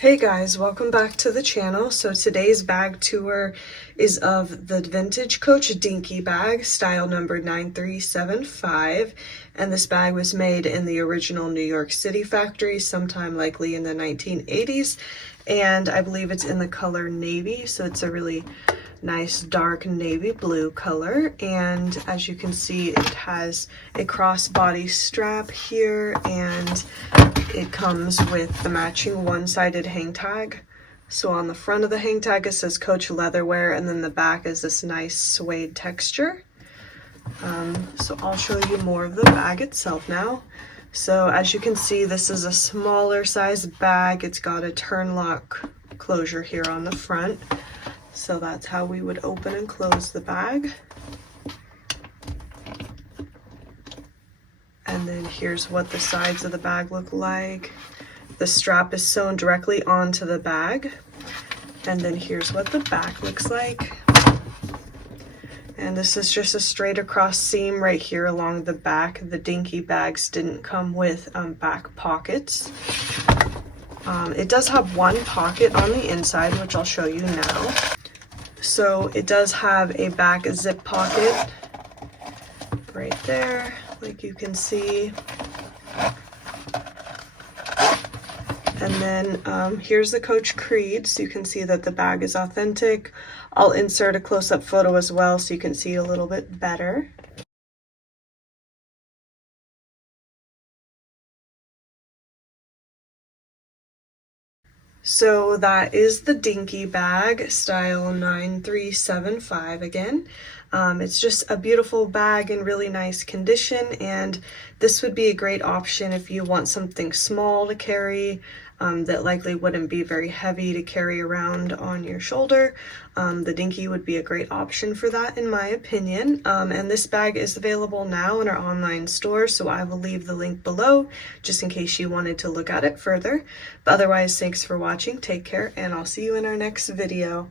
Hey guys, welcome back to the channel. So today's bag tour is of the vintage Coach Dinky Bag, style number 9375. And this bag was made in the original New York City factory, sometime likely in the 1980s. And I believe it's in the color navy, so it's a really nice dark navy blue color. And as you can see, it has a crossbody strap here, and it comes with the matching one-sided hang tag. So on the front of the hang tag it says Coach Leatherwear, and then the back is this nice suede texture. So I'll show you more of the bag itself now. So as you can see, this is a smaller size bag. It's got a turn lock closure here on the front. So that's how we would open and close the bag. And then here's what the sides of the bag look like. The strap is sewn directly onto the bag. And then here's what the back looks like. And this is just a straight across seam right here along the back. The Dinky bags didn't come with back pockets. It does have one pocket on the inside, which I'll show you now. So it does have a back zip pocket right there, like you can see. And then here's the Coach Creed, so you can see that the bag is authentic. I'll insert a close-up photo as well so you can see a little bit better. So that is the Dinky Bag, style 9375 again. It's just a beautiful bag in really nice condition, and this would be a great option if you want something small to carry that likely wouldn't be very heavy to carry around on your shoulder. The Dinky would be a great option for that, in my opinion. And this bag is available now in our online store, so I will leave the link below just in case you wanted to look at it further. But otherwise, thanks for watching, take care, and I'll see you in our next video.